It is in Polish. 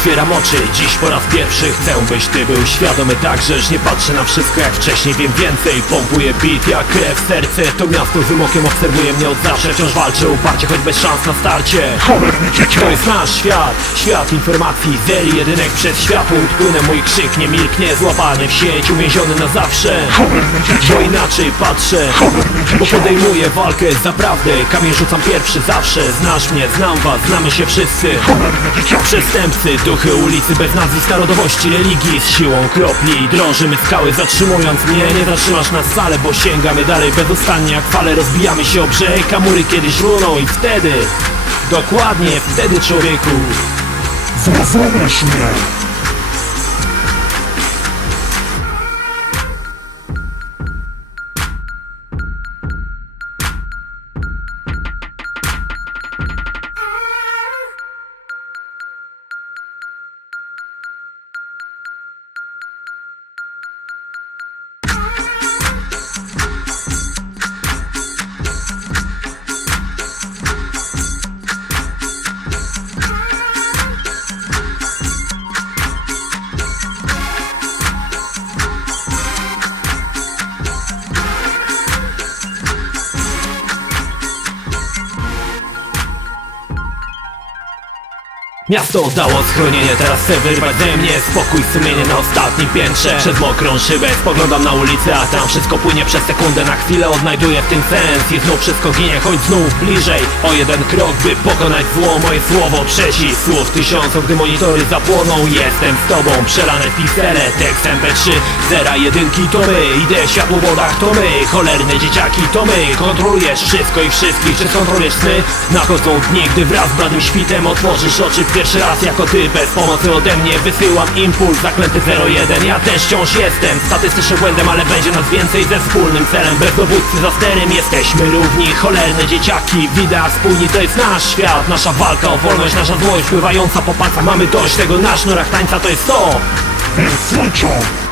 Otwieram oczy, dziś po raz pierwszy chcę byś ty był świadomy tak, że nie patrzę na wszystko jak wcześniej. Wiem więcej, pompuję beat jak krew, serce. To miasto z wymokiem obserwuje mnie od zawsze. Wciąż walczę uparcie, choć bez szans na starcie. Cholerny dzieciak! To jest nasz świat, świat informacji Zeri jedynek przed światło Utpłynę mój krzyk nie milknie Złapany w sieć, uwięziony na zawsze. Cholerny Bo inaczej patrzę Bo podejmuję walkę za prawdę. Kamień rzucam pierwszy zawsze Znasz mnie, znam was, znamy się wszyscy! Przestępcy, duchy ulicy bez nazwisk narodowości, religii Z siłą kropli drążymy skały Zatrzymując mnie, nie zatrzymasz nas wcale Bo sięgamy dalej bezustannie jak fale Rozbijamy się o brzeg, a mury kiedyś runą I wtedy, dokładnie wtedy człowieku Zrozumiesz mnie! Miasto dało schronienie, teraz chcę wyrwać ze mnie Spokój sumienia na ostatnim piętrze. Przez mokrą szybę spoglądam na ulicę A tam wszystko płynie przez sekundę. Na chwilę odnajduję w tym sens I znów wszystko ginie, choć znów bliżej. O jeden krok, by pokonać zło Moje słowo trzeci, słów tysiąców Gdy monitory zapłoną, jestem z tobą. Przelane w tekst MP3 Zera jedynki to my, idę w światłowodach to my. Cholerne dzieciaki to my Kontrolujesz wszystko i wszystkich, czy kontrolujesz sny? Nadchodzą dni, gdy wraz z bladym świtem Otworzysz oczy pierwszy raz jako ty Bez pomocy ode mnie wysyłam impuls Zaklęty 01, ja też wciąż jestem Statystycznym błędem, ale będzie nas więcej Ze wspólnym celem, bez dowódcy za sterem Jesteśmy równi, cholerne dzieciaki. Widea wspólni to jest nasz świat Nasza walka o wolność, nasza złość Pływająca po palcach, mamy dość tego Na sznurach tańca to jest to. Ciąg!